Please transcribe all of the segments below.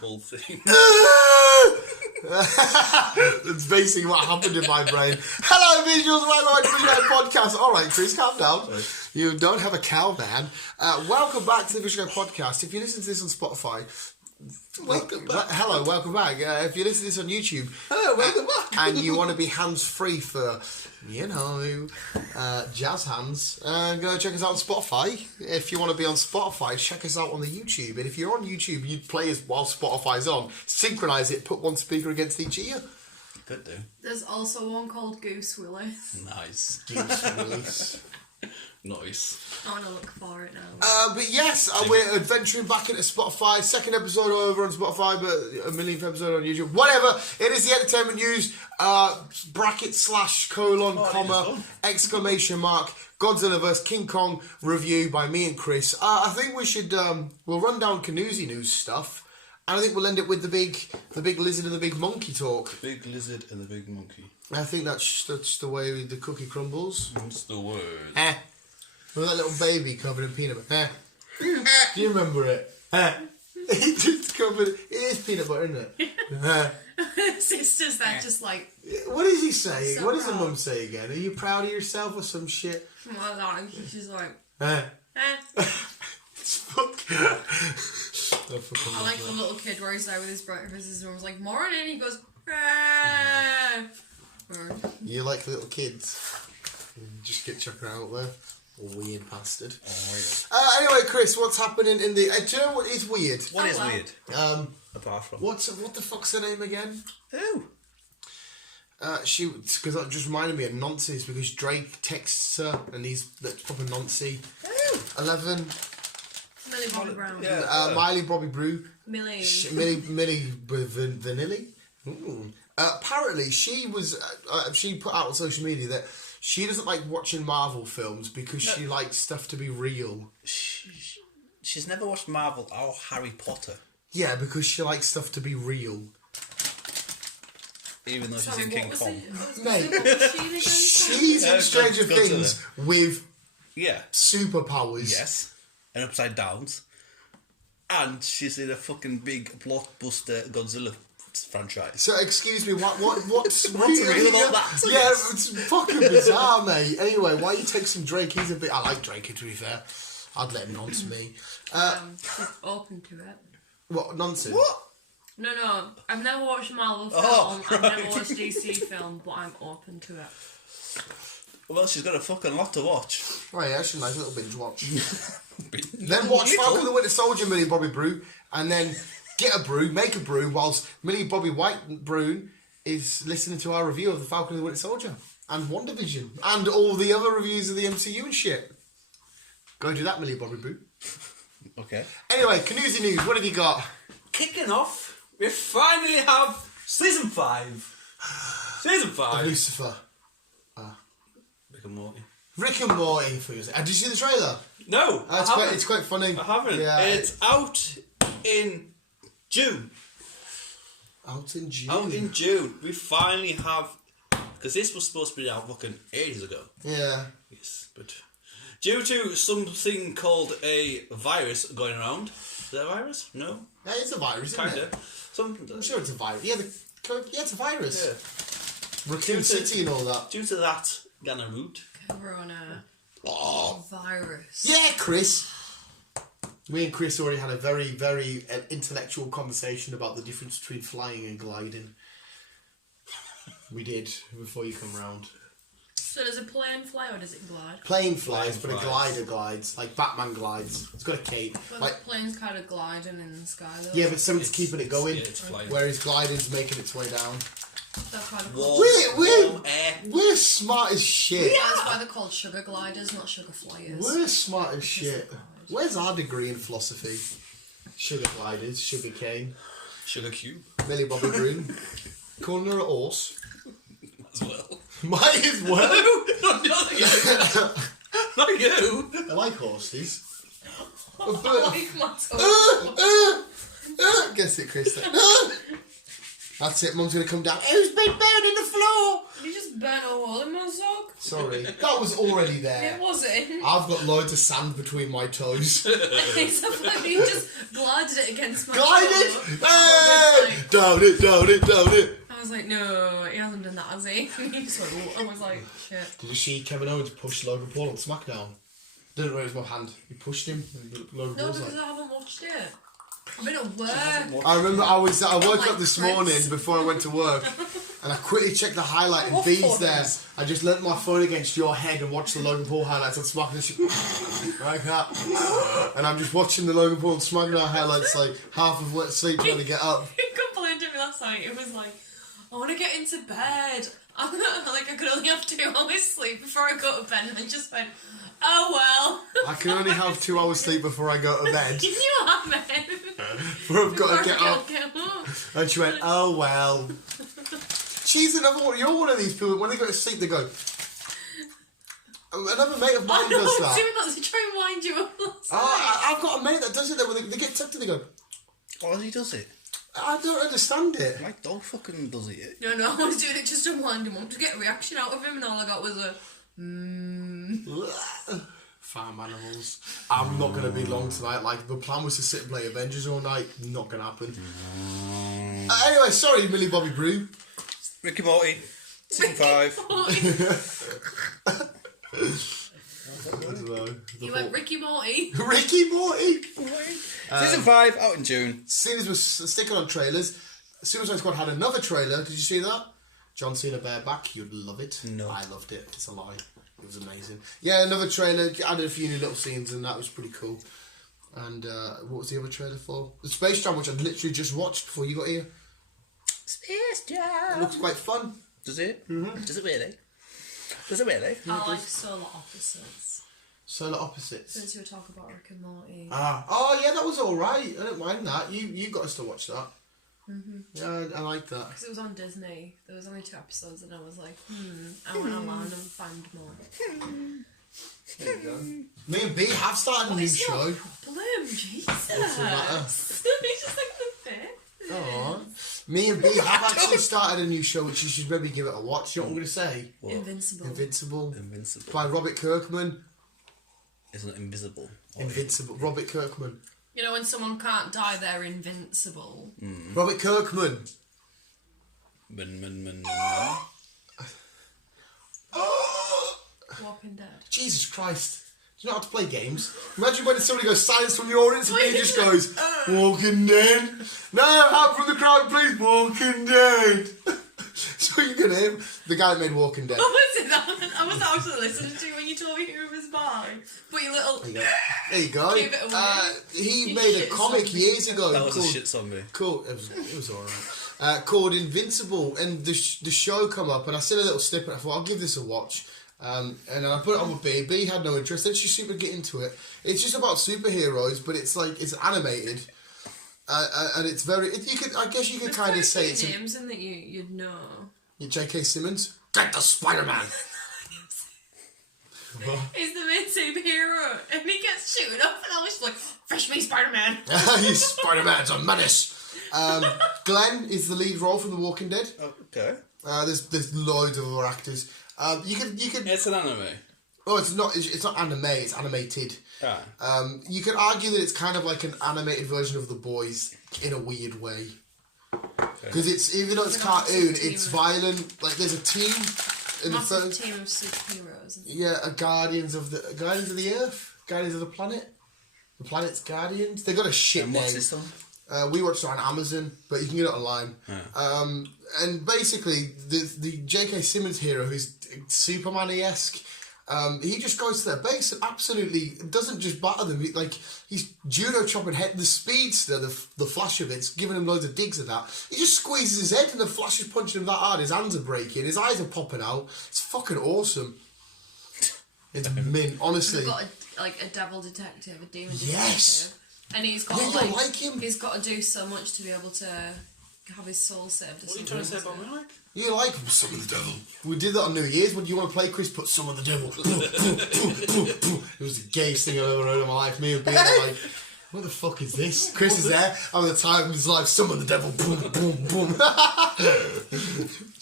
whole thing. That's basically what happened in my brain. Hello, visuals. Welcome to the Visual Podcast. All right, Chris, calm down. Sorry. You don't have a cow, man. Welcome back to the Visual Podcast. If you listen to this on Spotify, welcome back. Hello, welcome back. If you listen to this on YouTube, welcome back. And you want to be hands-free for, jazz hands, go check us out on Spotify. If you want to be on Spotify, check us out on the YouTube. And if you're on YouTube, you'd play us while Spotify's on. Synchronize it, put one speaker against each ear. Could do. There's also one called Goose Willis. Nice. Goose Willis. Nice. I want to look for it now. But yes, we're adventuring back into Spotify. Second episode over on Spotify, but a millionth episode on YouTube. Whatever. It is the entertainment news. Bracket / colon, comma, exclamation mark. Godzilla vs. King Kong review by me and Chris. I think we should, we'll run down Kanoozy news stuff. And I think we'll end it with the big lizard and the big monkey talk. The big lizard and the big monkey. I think that's the way the cookie crumbles. What's the word? With that little baby covered in peanut butter. Do you remember it? It's just covered. It is peanut butter, isn't it? Sisters, they're just like. What is he saying? So what does the proud. mum say again? Are you proud of yourself or some shit? Well, like, she's like. It's fuck. I like the little kid where he's there with his breakfast and was like, morning, he goes, ah. You like little kids? Just get chucker out there. Weird bastard. Anyway, Chris, what's happening in the... do you know what is weird? What is weird? Apart from... What the fuck's her name again? Who? Because that just reminded me of nonsense because Drake texts her and he's proper noncy. Who? 11. Millie Bobby Brown. Yeah. Miley Bobby Brew. Millie Vanilli. Apparently, she put out on social media that she doesn't like watching Marvel films because she likes stuff to be real. She's never watched Marvel or Harry Potter. Yeah, because she likes stuff to be real. Even though she's in King Kong. Mate, she's in Stranger Things with superpowers. Yes. And upside downs. And she's in a fucking big blockbuster Godzilla franchise. So, excuse me, what's What's real about that? Yeah, it's fucking bizarre, mate. Anyway, why are you texting Drake? He's a bit... I like Drake, to be fair. I'd let him nonce me. She's open to it. What, nonsense? What? No, I've never watched Marvel film, I've never watched DC film, but I'm open to it. Well, she's got a fucking lot to watch. Oh yeah, she's a nice little binge watch. Then watch Falcon the Winter Soldier, Millie Bobby Brew, and then get a brew, make a brew, whilst Millie Bobby White Brew is listening to our review of the Falcon and the Winter Soldier and WandaVision and all the other reviews of the MCU and shit. Go do that, Millie Bobby Brew. Okay. Anyway, Kanoozy news. What have you got? Kicking off, we finally have season 5. Season 5. Lucifer. Rick and Morty. Rick and Morty. Did you see the trailer? No, It's quite funny. I haven't. Yeah, it's out in June. Out in June. Out in June. We finally have... Because this was supposed to be out fucking ages ago. Yeah. Yes, but... Due to something called a virus going around. Is that a virus? No? Yeah, it's a virus, isn't Kinda. it? I'm sure it's a virus. Yeah, it's a virus. Yeah. Raccoon City and all that. Due to that, gonna root. Corona. Virus. Yeah, Chris. Me and Chris already had a very, very intellectual conversation about the difference between flying and gliding. We did, before you come round. So does a plane fly or does it glide? Plane flies, Plane but a flies. glider glides. Like Batman glides. It's got a cape. Well, Like, the plane's kind of gliding in the sky though. yeah, but something's keeping it going. Yeah, it's flying. Whereas gliding's making its way down. That's why they're Warm, called, warm air. We're smart as shit. that's why they're called sugar gliders, not sugar flyers. We're smart as shit. Where's our degree in philosophy? Sugar gliders, sugar cane, Sugar cube Millie Bobby Broom, calling her a horse. as well. Might as well. Not you. Not you. I like horses. A Oh, bird. my God. Guess it, Chris. That's it. Mum's going to come down. Who's been burning the floor? You just burnt a hole in my sock. Sorry. That was already there. It wasn't. I've got loads of sand between my toes. It's like you just glided it against my Glided? toe. Hey! Down it. I was like, no, he hasn't done that, has he? And he just went, oh. I was like, shit. Did you see Kevin Owens push Logan Paul on SmackDown? Didn't know it was my hand. He pushed him. And Logan No, Paul's because like... I haven't watched it. I've been at work. I remember I woke like up this Prince. morning before I went to work and I quickly checked the highlight and Bean's there. I just leant my phone against your head and watched the Logan Paul highlights on SmackDown like that. And I'm just watching the Logan Paul and SmackDown highlights like half of sleep trying to get up. He complained to me last night. It was like, I want to get into bed. I could only have 2 hours sleep before I go to bed, and I just went, oh well. I can only have 2 hours sleep before I go to bed. You have it. Before I've got to get up. Get up. And she went, oh well. She's another one. You're one of these people. When they go to sleep, they go. Another mate of mine I know, does I'm that. doing that to try and wind you up. I've got a mate that does it. Though, when they get tucked in, they go. Oh, he does it. I don't understand it. My dog fucking does it. No, I was doing it just to wind him up, to get a reaction out of him, and all I got was a Farm animals. I'm not going to be long tonight. Like, the plan was to sit and play Avengers all night. Not going to happen. Anyway, sorry, Millie Bobby Brew. Ricky Morty, season 5. You went Ricky Morty. Ricky Morty. Season 5 out in June. As soon as we're sticking on trailers, Suicide Squad had another trailer. Did you see that? John Cena bareback. You'd love it. No. I loved it. It's a lie. It was amazing. Yeah, another trailer. Added a few new little scenes, and that was pretty cool. And what was the other trailer for? The Space Jam, which I literally just watched before you got here. Space It Jam. looks quite fun. Does it? Mm-hmm. Does it really? Does it really? I like Solar Opposites. Solar Opposites. Since you were talking about Rick and Morty. Oh yeah, that was alright. I don't mind that. You got us to watch that. Mm-hmm. Yeah, I like that. Because it was on Disney. There was only 2 episodes, and I was like, I went online and found more. There you go. Me and B have started a new It's show. not a problem, Jesus. What's the matter? It's just like the fifth. Oh, me and B have actually started a new show, which you should maybe give it a watch. You know what I'm going to say? What? Invincible. Invincible. By Robert Kirkman. Isn't it invisible? Invincible. Robert Kirkman. You know when someone can't die, they're invincible. Robert Kirkman. Walking Dead. Jesus Christ. Do you know how to play games? Imagine when somebody goes silence from the audience and he just goes, Walking Dead. No, out from the crowd, please. Walking Dead. So you can hear the guy that made Walking Dead. Oh, was it that? I was actually listening to when you told me who was by. But you little... There you go. Keep it away. He You made a shit comic zombie. years ago. That was a called- shit zombie. Cool. It was alright. Called Invincible, and the show come up, and I seen a little snippet. I thought I'll give this a watch, and then I put it on with B. B had no interest. Then she super get into it. It's just about superheroes, but it's like it's animated, and it's very. I guess you could kind of say it's names in that you'd know. J.K. Simmons. Get the Spider-Man. He's the main superhero, and he gets shooting up, and I was like, "Fresh me, Spider-Man." He's Spider-Man's a menace. Glenn is the lead role from The Walking Dead. Okay. There's loads of other actors. You could. It's an anime. Oh, it's not. It's not anime. It's animated. Ah. You could argue that it's kind of like an animated version of The Boys in a weird way. Because it's even though it's It's like a cartoon, team it's of- violent. Like there's a team in the Massive first. team of superheroes. Yeah, Guardians of the Earth, Guardians of the Planet, the planet's Guardians. They got a shit And name. what's this on? We watched it on Amazon, but you can get it online. Yeah. And basically, the J.K. Simmons hero, who's Superman-esque, he just goes to their base and absolutely doesn't just batter them. He's judo chopping head. The speedster, the flash of it's giving him loads of digs of that. He just squeezes his head and the flash is punching him that hard. His hands are breaking. His eyes are popping out. It's fucking awesome. It's mint, honestly. We've got a devil detective, a demon Yes. detective. And he's got Yeah, you like him. He's got to do so much to be able to have his soul saved. What are you trying to say about me, Mike? You like some of the devil. We did that on New Year's. What do you want to play, Chris? Put some of the devil. It was the gayest thing I've ever heard in my life. Me and Bean were like, What the fuck is this? Chris is there, having the time of his life, summon the devil, boom, boom, boom.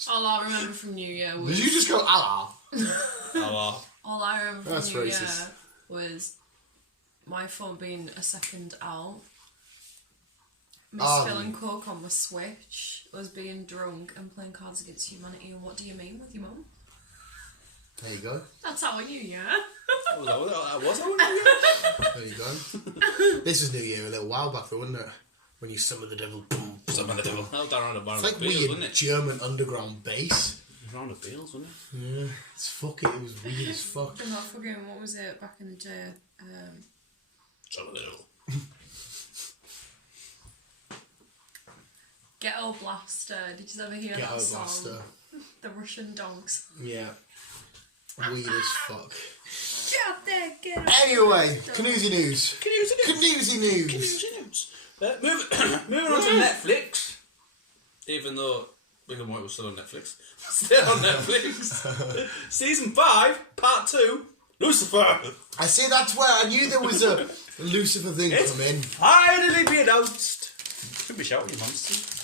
All I remember from New Year was... Did you just go, Allah? Allah. All I remember That's from New racist. Year was my phone being a second out. Me spilling coke on my Switch. Was being drunk and playing Cards Against Humanity. And what do you mean with your mum? There you go. That's our New Year. That was our New Year? There you go. This was New Year a little while back though, wasn't it? When you summon the devil, boom. Summon the devil. That was down on the It's like Beals, weird wasn't it? German underground bass. Around the Beals, wasn't it? Yeah, it's fucking, it was weird as fuck. I'm not forgetting, what was it back in the day? Summon the devil. Ghetto Blaster. Did you ever hear Ghetto that song? Blaster. The Russian dogs. Yeah. Weird as fuck. Get up there, get up. Anyway, Canoozy News. Canoozy news. Canoozy News. Canoozy news. Moving on to Netflix. Even though Rick and Morty was still on Netflix. Still on Netflix. Season 5, Part 2, Lucifer. I see, that's where I knew there was a Lucifer thing It's coming. finally be announced. Could be shouting, you monster.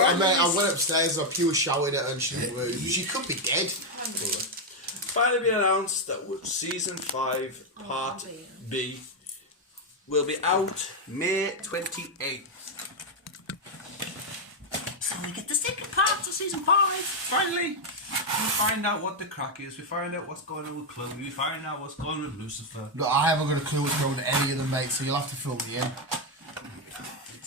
I went upstairs and I was shouting at her and she didn't move. She could be dead. Finally been announced that Season 5, Part B will be out May 28th. So we get the second part of Season 5, finally. We find out what the crack is, we find out what's going on with Chloe, we find out what's going on with Lucifer. Look, I haven't got a clue what's going on with any of them, mate, so you'll have to fill me in.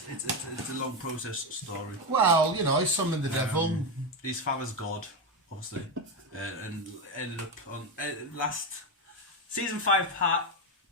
It's a long process story. Well, you know, he summoned the devil. His father's God, obviously, and ended up on last Season 5 Part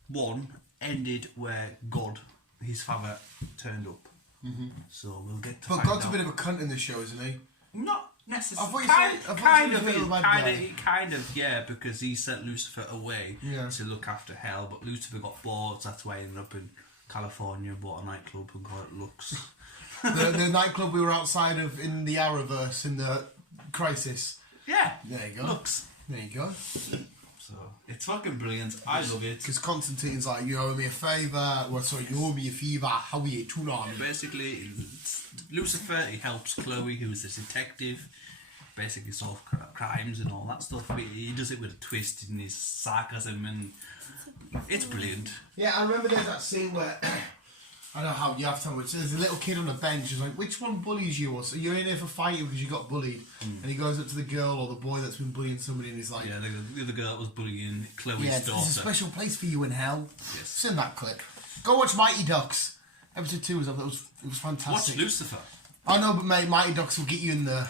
1 ended where God, his father, turned up. Mm-hmm. So we'll get to But find God's out. a bit of a cunt in this show, isn't he? Not necessarily. I thought you said- Kind of, yeah, because he sent Lucifer away Yeah. to look after hell, but Lucifer got bored, so that's why he ended up in California, bought a nightclub and called it Lux. the nightclub we were outside of in the Arrowverse, in the Crisis. Yeah, There you go. Lux. There you go. So it's fucking brilliant. I love it. Because Constantine's like, you owe me a favour. Well, sorry, you owe me a favour. How are you? Too long. Basically, Lucifer, he helps Chloe, who is a detective, basically solve crimes and all that stuff. But he does it with a twist in his sarcasm, and it's brilliant. Yeah, I remember there's that scene where I don't know how you have to. There's a little kid on a bench who's like, "Which one bullies you?" Or so you're in here for fighting because you got bullied, and he goes up to the girl or the boy that's been bullying somebody, and he's like, Yeah, the other girl that was bullying Chloe's "Yeah, daughter. there's a special place for you in hell." Yes. It's in that clip. Go watch Mighty Ducks. Episode 2 was up. It was Watch fantastic. Lucifer. I know, but mate, Mighty Ducks will get you in the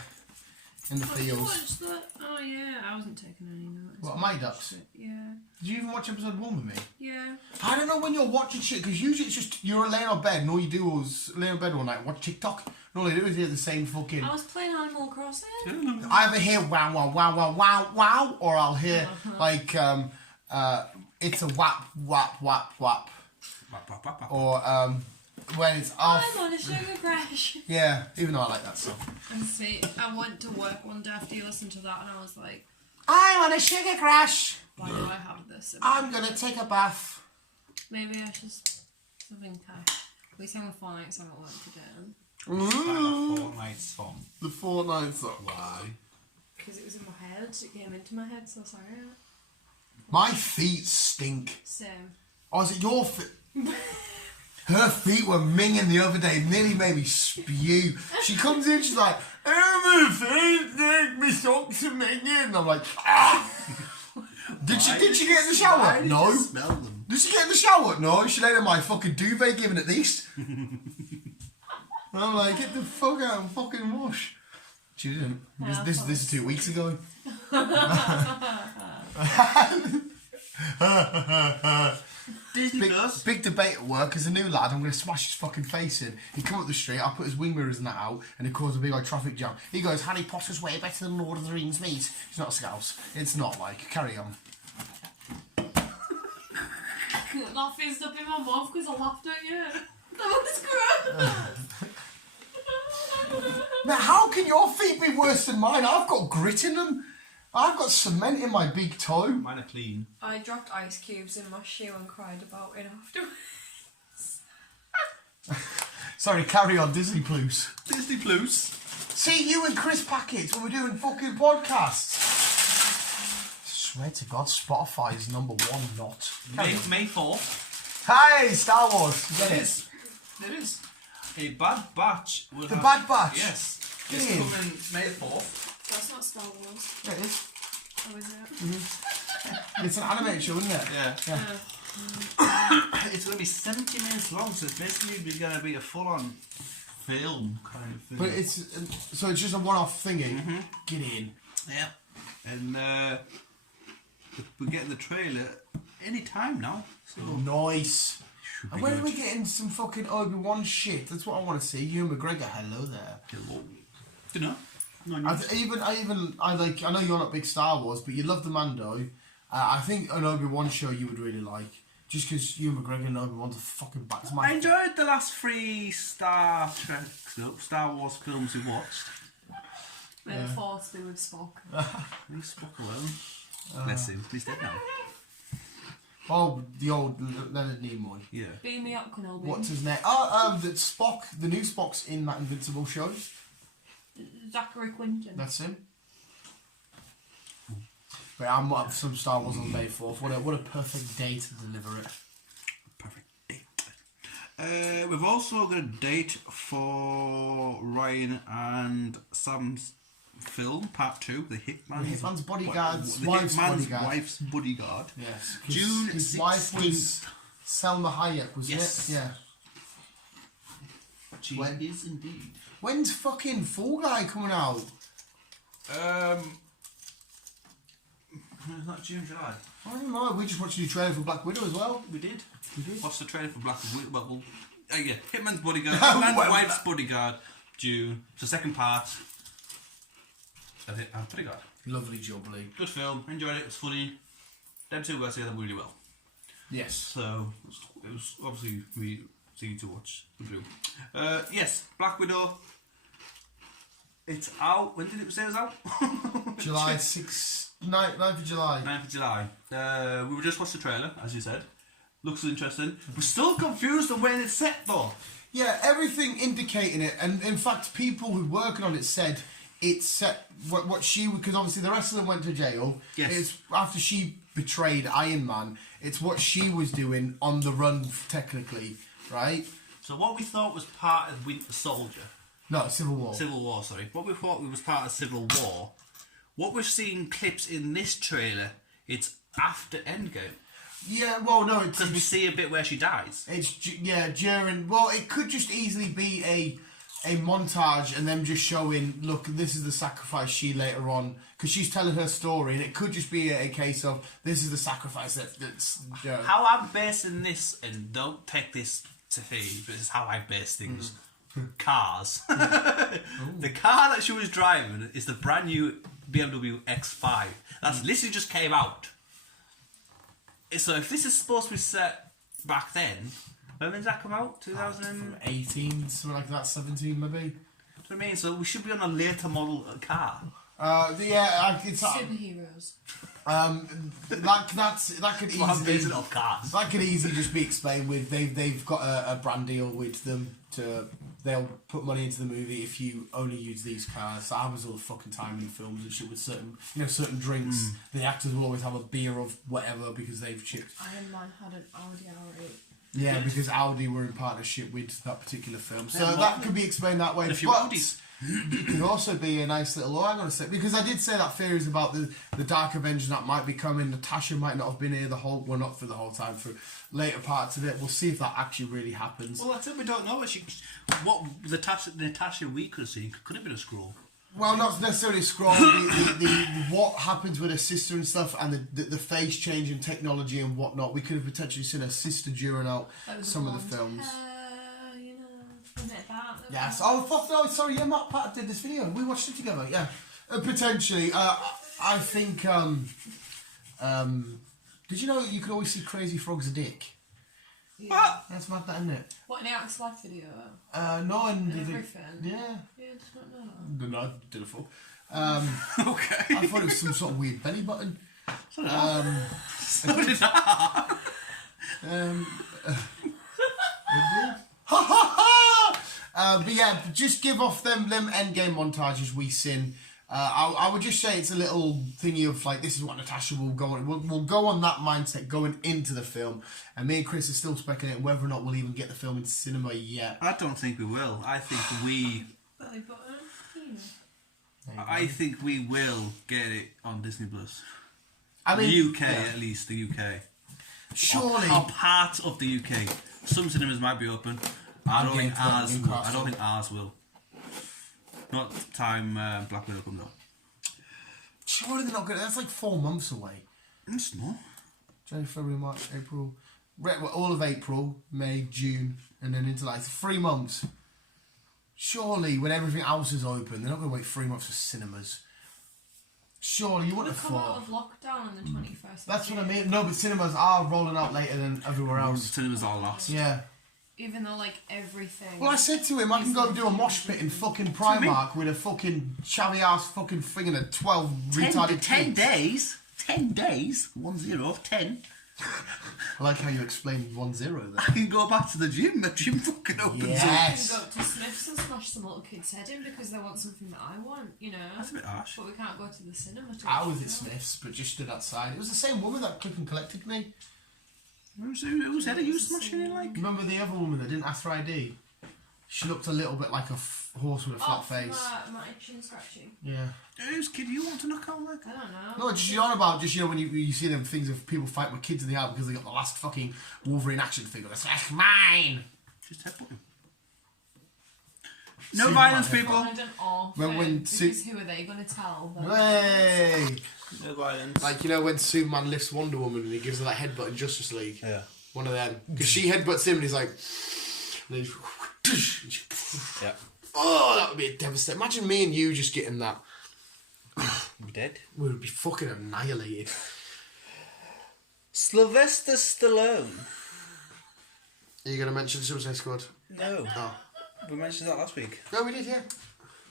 feels. Watch that. Oh yeah, I wasn't taking any notice. What, Mighty Ducks? Yeah. Did you even watch episode 1 with me? Yeah. I don't know when you're watching shit, because usually it's just you're laying on bed and all you do is lay on bed all night, watch TikTok, and all you do is hear the same fucking... I was playing Animal Crossing. I either hear wow, wow, wow, wow, wow, wow, or I'll hear, like, it's a whap, whap, whap, whap. Or, when it's off. I'm on a sugar crash. Yeah, even though I like that song. And see, I went to work one day after you listened to that, and I was like, I'm on a sugar crash. why do I have this? I'm gonna take a bath. Maybe I should something cash. We sang the Fortnite song at work today. Fortnite song. The Fortnite song. Why? Because it was in my head. It came into my head, so sorry. My feet stink. Same. Oh, is it your feet? Her feet were minging the other day, nearly made me spew. She comes in, she's like, "Oh, my feet stink, my socks are minging." And I'm like, ah! Did she get in the shower? No. Smell them. Did she get in the shower? No. She laid in my fucking duvet giving it this. And I'm like, get the fuck out and fucking wash. She didn't. This is 2 weeks ago. Big debate at work. As a new lad, I'm going to smash his fucking face in. He come up the street, I put his wing mirrors and that out, and it caused a big like traffic jam. He goes, "Harry Potter's way better than Lord of the Rings, mate." He's not a scouse. It's not like. Carry on. That fizzed up in my mouth because I laughed at you. That was great. Now, how can your feet be worse than mine? I've got grit in them. I've got cement in my big toe. Mine are clean. I dropped ice cubes in my shoe and cried about it afterwards. Sorry, carry on, Disney Plus. Disney Plus. See you and Chris Packets when we're doing fucking podcasts. Swear to God, Spotify is number one not. May 4th. Hey, Star Wars. Get It it? is. It is. A Bad Batch. Will The have, Bad Batch? Yes. Get It's in. coming May 4th. That's not Star Wars. Yeah, it is. Oh, is it? It's an animated show, isn't it? Yeah. It's going to be 70 minutes long, so it's basically going to be a full-on film kind of thing. But it's so it's just a one-off thingy. Get in. Yeah. And we're getting the trailer any time now. So Nice. should be And when are good. we getting some fucking Obi-Wan shit? That's what I want to see. Ewan McGregor, hello there. Hello. Do you know? No, I know you're not big Star Wars, but you love the Mando. I think an Obi-Wan show you would really like, just because Ewan McGregor and Obi-Wan's a fucking back. I enjoyed the last 3 Star Wars films we watched. May the Force be with Spock. We spoke alone. Bless him. He's dead now. Oh, the old Leonard Nimoy. Yeah. Beam me up, Kenobi. What's his name? Oh, that Spock. The new Spock's in that Invincible show. Zachary Quinton. That's him. But I'm up for some Star Wars on May 4th. What a perfect day to deliver it. Perfect date. We've also got a date for Ryan and Sam's film, part 2, The Hitman's Bodyguard's The wife's Hitman's bodyguard. Wife's Bodyguard. Yes. June his wife was 16th. Selma Hayek, wasn't Yes. it? Yeah. She When? is indeed. When's fucking Fall Guy coming out? Not June, July. I don't know. We just watched a new trailer for Black Widow as well. We did. We did. What's the trailer for Black Widow? Well, yeah, Hitman's Bodyguard, Hitman's Well, Wife's Bodyguard, June. It's the second part. Of Hitman's Bodyguard. Lovely jubbly. Good film. Enjoyed it. It was funny. Them two worked together really well. Yes. So it was obviously really easy to watch. The blue. Yes, Black Widow. It's out. When did it say it was out? July 9th of July. 9th of July. We were just watched the trailer, as you said. Looks interesting. We're still confused on when it's set though. Yeah, everything indicating it, and in fact, people who were working on it said it's set what she, because obviously the rest of them went to jail. Yes. It's after she betrayed Iron Man. It's what she was doing on the run, technically, right? So what we thought was part of Winter Soldier. No, Civil War. Civil War, sorry. What we thought was part of Civil War. What we've seen clips in this trailer, it's after Endgame. Yeah, well, no, Because we see a bit where she dies. it's during. Well, it could just easily be a montage and them just showing, look, this is the sacrifice she later on, because she's telling her story, and it could just be a case of this is the sacrifice that's. How I'm basing this, and don't take this to heed, but this is how I base things. Cars. The car that she was driving is the brand new BMW X5. That's literally just came out. So if this is supposed to be set back then, when did that come out? 18, something like that, 17 maybe. Do you know what I mean? So we should be on a later model car. It's Superheroes. that could Well, I'm easily basing it off cars. that could easily just be explained with they've got a brand deal with them to they'll put money into the movie if you only use these cars. That happens all the fucking time in films and shit with certain drinks. The actors will always have a beer of whatever because they've chipped. Iron Man had an Audi R8. Yeah, because Audi were in partnership with that particular film, so Yeah, that could be explained that way. a few But Audis. it could also be a nice little. Oh, I'm going to say because I did say that theories about the Dark Avengers that might be coming. Natasha might not have been here not for the whole time, for later parts of it. We'll see if that actually really happens. Well, that's it. We don't know. What Natasha we could see could have been a scroll. Well, not necessarily scroll. the what happens with her sister and stuff, and the face change and technology and whatnot. We could have potentially seen her sister during out some of the films. You know, a bit of that. Yes. Oh, fuck no. Sorry, yeah, Matt Pat did this video. We watched it together. Yeah. Potentially. I think. Did you know you could always see Crazy Frog's dick? Yeah. That's mad, that, isn't it? What, in the Alex Life video? No, and Everything? yeah. Yeah, I just don't know. No, I did it for. Okay. I thought it was some sort of weird belly button. So did I. Ha ha But yeah, just give off them endgame montages we seen. I would just say it's a little thingy of like, this is what Natasha will go on. We'll go on that mindset going into the film. And me and Chris are still speculating whether or not we'll even get the film in cinema yet. I don't think we will. I think we will get it on Disney Plus. I mean, the UK, at least, the UK. Surely. Or part of the UK. Some cinemas might be open. I don't think ours will. Not the time Black Widow comes out. Surely they're not good. That's like 4 months away. It's not. January, February, March, April. All of April, May, June, and then into like 3 months. Surely, when everything else is open, they're not going to wait 3 months for cinemas. Surely, you wouldn't have come thought. out of lockdown on the 21st. That's what I mean. No, but cinemas are rolling out later than everywhere else. Cinemas are last. Yeah. Even though, like, everything... Well, I said to him, I can go do a mosh pit in fucking Primark with a fucking shabby ass fucking thing and a 12 retarded 10 kids. days? 10 days? 10, 10. I like how you explained 10 there. I can go back to the gym. The gym fucking opens Yes. We can go up to Smith's and smash some little kid's head in because they want something that I want, you know. That's a bit harsh. But we can't go to the cinema. I was at Smith's, but just stood outside. It was the same woman that click and collected me. Whose head are you smashing in like? Remember the other woman that didn't ask for ID? She looked a little bit like a horse with a flat face. My itching scratching. Yeah. Whose kid do you want to knock out like? I don't know. No, just you on about just, you know, when you see them things of people fight with kids in the art because they got the last fucking Wolverine action figure. That's like, mine. Just headbutt him. No violence, people. Because who are they going to tell? Hey. No violence. Like, you know, when Superman lifts Wonder Woman and he gives her that headbutt in Justice League. Yeah. One of them. Because she headbutts him and he's like, and Yeah. Oh, that would be a devastating. Imagine me and you just getting that. We're dead. We would be fucking annihilated. Sylvester Stallone. Are you going to mention Suicide Squad? No. Oh. We mentioned that last week. No, we did, yeah.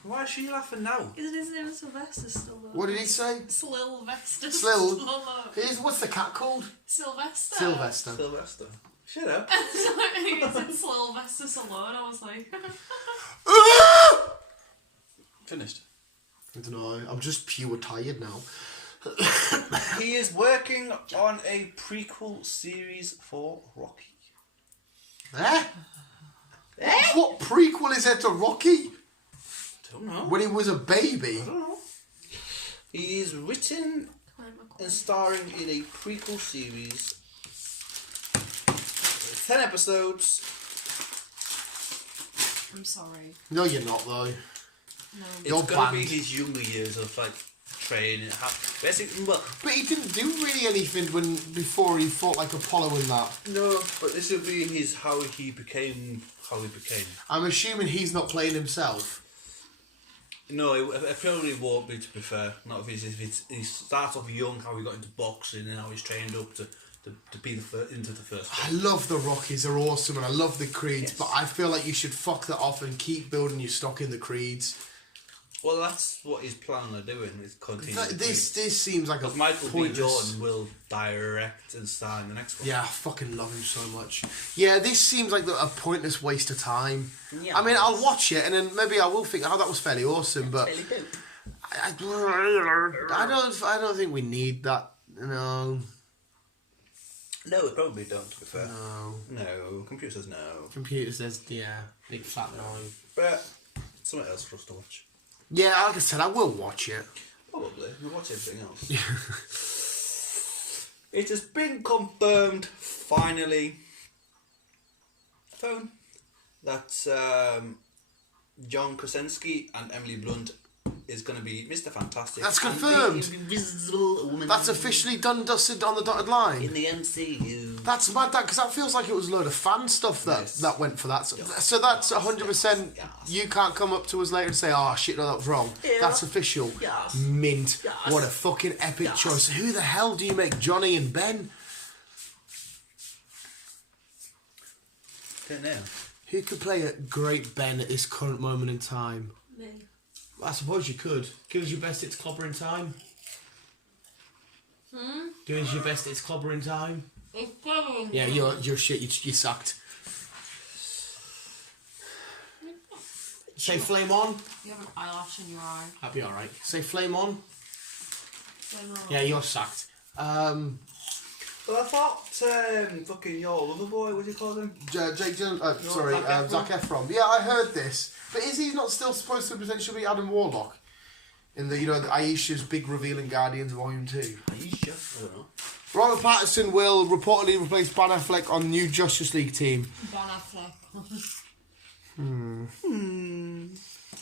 Why is she laughing now? Isn't his name Sylvester Stallone? What did he say? Sylvester Slill. Stallone. What's the cat called? Sylvester. Sylvester. Sylvester. Shut up. Sorry, he said Sylvester Stallone. I was like... Finished. I don't know. I'm just pure tired now. He is working on a prequel series for Rocky. Eh? What prequel is there to Rocky? Don't know. When he was a baby? I don't know. He is written and starring in a prequel series. 10 episodes. I'm sorry. No, you're not, though. No. You're It's going to be banned. his younger years of like training. Basically, But he didn't do really anything before he fought like Apollo and that. no, but this will be his how he became. I'm assuming he's not playing himself. No, it probably won't be. To be fair, not if he starts off young, how he got into boxing and how he's trained up to be into the first. I love the Rockies, they're awesome, and I love the Creeds, Yes. but I feel like you should fuck that off and keep building your stock in the Creeds. Well, that's what he's planning on doing. Is continue. This seems like a Because Michael B. pointless... Jordan will direct and star in the next one. Yeah, I fucking love him so much. Yeah, this seems like a pointless waste of time. Yeah. I mean, I'll watch it and then maybe I will think, oh, that was fairly awesome, but I don't think we need that. No. No, we probably don't. To be fair. No. Computer says no. Computer says, yeah, big fat no. But something else for us to watch. Yeah, like I said, I will watch it. Probably. We'll watch everything else. It has been confirmed, finally, that John Krasinski and Emily Blunt is going to be Mr. Fantastic. That's and confirmed. the Invisible Woman. That's officially done, dusted on the dotted line. in the MCU. That's mad, because that feels like it was a load of fan stuff that went for that. So that's 100%. Yes. You can't come up to us later and say, oh shit, no, that was wrong. Yeah. That's official. Yes. Mint. Yes. What a fucking epic Yes. choice. Who the hell do you make Johnny and Ben? Don't know. Who could play a great Ben at this current moment in time? Me. I suppose you could. Give us your best, it's clobbering time. Give us your best, it's clobbering time. Yeah, you're shit. You sucked. Say flame on. You have an eyelash in your eye. That'd be alright. Say flame on. Flame on. Yeah, you're sacked. Well, I thought fucking your lover boy, what do you call him? Jake Gyllenhaal, Zac Zac Efron. Yeah, I heard this. But is he not still supposed to potentially be Adam Warlock? In the, the Aisha's big reveal in Guardians Volume 2. Aisha? I don't know. Robert Pattinson will reportedly replace Ben Affleck on new Justice League team. Ben Affleck.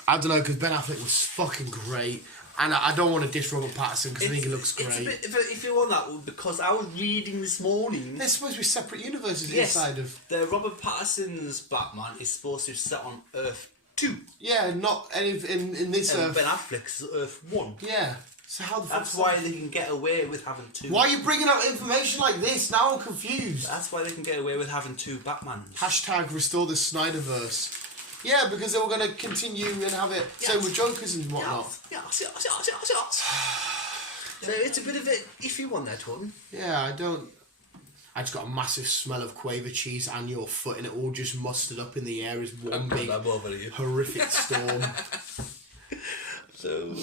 I don't know, because Ben Affleck was fucking great. And I don't want to diss Robert Pattinson because I think he looks great. It's a bit, if you want that, because I was reading this morning... There's supposed to be separate universes yes, inside of... the Robert Pattinson's Batman is supposed to be set on Earth 2. Yeah, not any in this and Earth. Ben Affleck's Earth 1. Yeah. So how the fuck... That's why they can get away with having 2. Why are you bringing out information like this? Now I'm confused. That's why they can get away with having 2 Batmans. Hashtag restore the Snyderverse. Yeah, because they were going to continue and have it same with Jokers and whatnot. Yes. So it's a bit of an iffy one, that one. Yeah, I just got a massive smell of Quaver cheese and your foot, and it all just mustered up in the air as one big horrific storm. So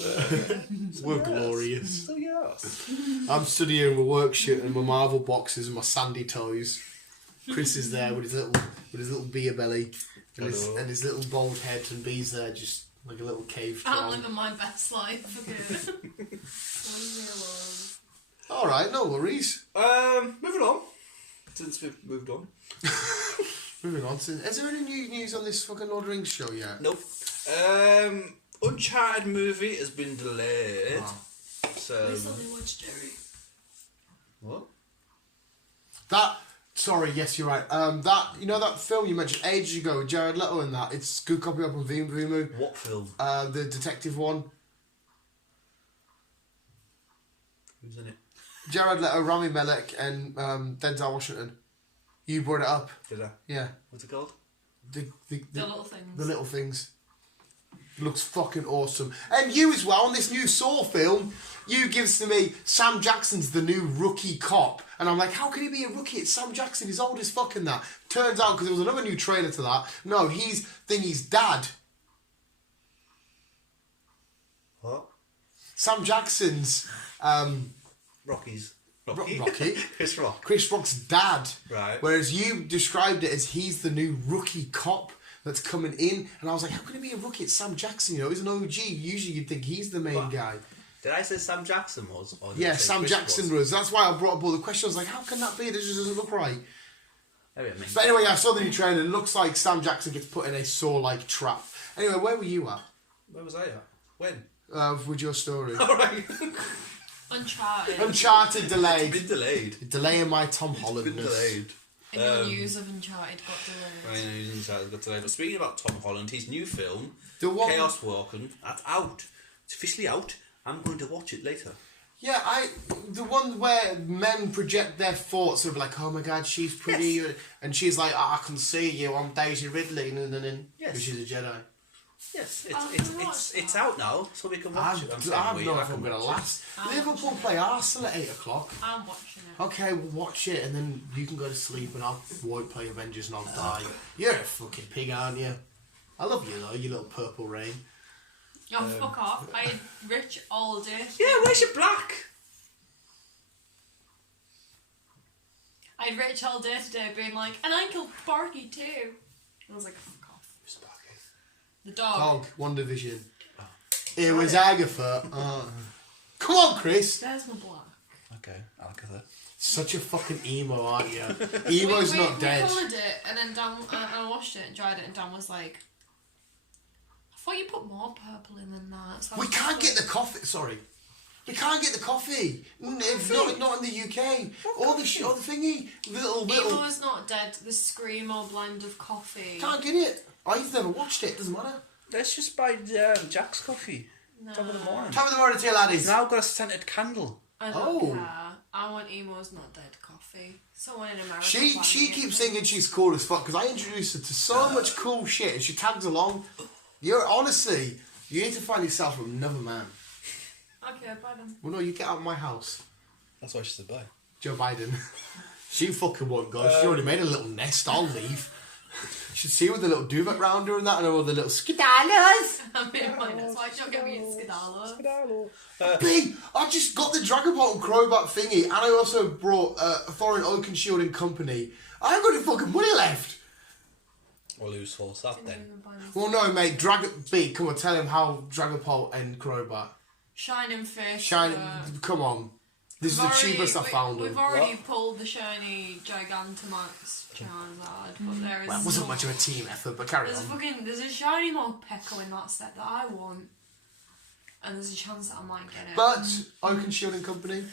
we're glorious. So yes. I'm studying my work shit and my Marvel boxes and my sandy toys. Chris is there with his little beer belly and his little bald head, and B's there just like a little cave troll. I'm living my best life. All right, no worries. Moving on. Since we've moved on. Moving on. Is there any new news on this fucking Lord of the Rings show yet? Nope. Uncharted movie has been delayed. Oh. So. Recently watched Jerry. What? Sorry, yes, you're right. That film you mentioned ages ago with Jared Leto in that. It's a good copy up on Vimeo. What film? The detective one. Who's in it? Jared Leto, Rami Malek, and Denzel Washington. You brought it up. Did I? Yeah. What's it called? The Little Things. The Little Things. It looks fucking awesome. And you as well, on this new Saw film, you gives to me, Sam Jackson's the new rookie cop. And I'm like, how can he be a rookie? It's Sam Jackson, he's old as fucking that. Turns out, because there was another new trailer to that, no, he's Thingy's dad. What? Sam Jackson's... Rocky's. Rocky? Chris Rock. Chris Rock's dad. Right. Whereas you described it as he's the new rookie cop that's coming in. And I was like, how can he be a rookie? It's Sam Jackson, he's an OG. Usually you'd think he's the main guy. Did I say Sam Jackson was? Or did Yeah, I say Sam Chris Jackson was. That's why I brought up all the questions. I was like, how can that be? This just doesn't look right. But anyway, I saw the new trailer. It looks like Sam Jackson gets put in a Saw-like trap. Anyway, where were you at? Where was I at? When? With your story. Alright. Uncharted delayed. It's been delayed. Delaying my Tom Holland. It's been delayed. In your news of Uncharted got delayed. Right, news of Uncharted got delayed. But speaking about Tom Holland, his new film, The one... Chaos Walking, that's out. It's officially out. I'm going to watch it later. Yeah, the one where men project their thoughts of like, oh my god, she's pretty, Yes. and she's like, oh, I can see you, I'm Daisy Ridley, and then Yes. she's a Jedi. Yes, it's out now, so we can watch it. I don't know if I'm going to last. Liverpool play Arsenal at 8 o'clock. I'm watching it. Okay, we'll watch it, and then you can go to sleep, and I won't play Avengers, and I'll die. You're a fucking pig, aren't you? I love you though, you little purple rain. Oh, fuck off. I had Rich all day. Yeah, where's your black? I had Rich all day today being like, and I killed Sparky too. I was like, fuck off. Sparky. The dog. Dog, One Division. It was Agatha. Come on, Chris. There's my black. Okay, Agatha. Such a fucking emo, aren't you? Emo's not dead. We coloured it, and then Dan, I washed it and dried it, and Dan was like, I thought you put more purple in than that. So We can't get the coffee. Sorry, we can't get the coffee. Not in the UK. Or the thingy. Little. Emo is not dead. The Screamo blend of coffee. Can't get it. I've never watched it. Doesn't matter. Let's just buy Jack's coffee. No. Top of the morning. Top of the morning to you, laddies. It's now got a scented candle. I don't care. I want Emo's not dead coffee. Someone in America. She keeps thinking she's cool as fuck because I introduced her to so much cool shit and she tags along. You need to find yourself another man. Okay, bye then. Well, no, you get out of my house. That's why she said bye. Joe Biden. She fucking won't go. She already made a little nest. I'll leave. should see with the little duvet round her and that, and all the little skedalos. I mean, that's why John gave me Skidalo. Big! I just got the Dragapult and Crobat thingy, and I also brought a foreign Oakenshielding and Company. I haven't got any fucking money left. Or lose force that then. Well, no, mate. Big, come on, tell him how Dragapult and Crobat. Shining Fish. Come on. This is the cheapest I found We've them. already pulled the shiny Gigantamax Charizard, but there is. Well, it wasn't much of a team effort, but carry on. There's a shiny Morpeko in that set that I want, and there's a chance that I might get it. But Oakenshielding Company,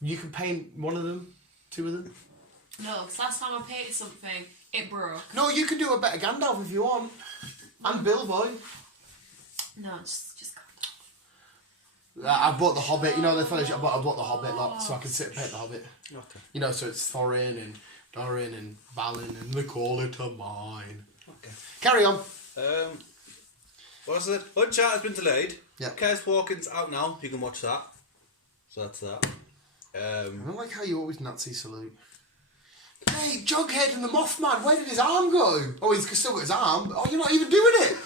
you can paint one of them, two of them. No, because last time I painted something, it broke. No, you can do a better Gandalf if you want, and Bilbo. No, just I bought the Hobbit. You know the fellowship. I bought the Hobbit lot, so I can sit and paint the Hobbit. Okay. You know, so it's Thorin and Dorin and Balin, and they call it a mine. Okay. Carry on. What's it? Uncharted's been delayed. Yeah. Chaos Walking's out now. You can watch that. So that's that. I don't like how you always Nazi salute. Hey, Jughead and the Mothman, where did his arm go? Oh, he's still got his arm. Oh, you're not even doing it.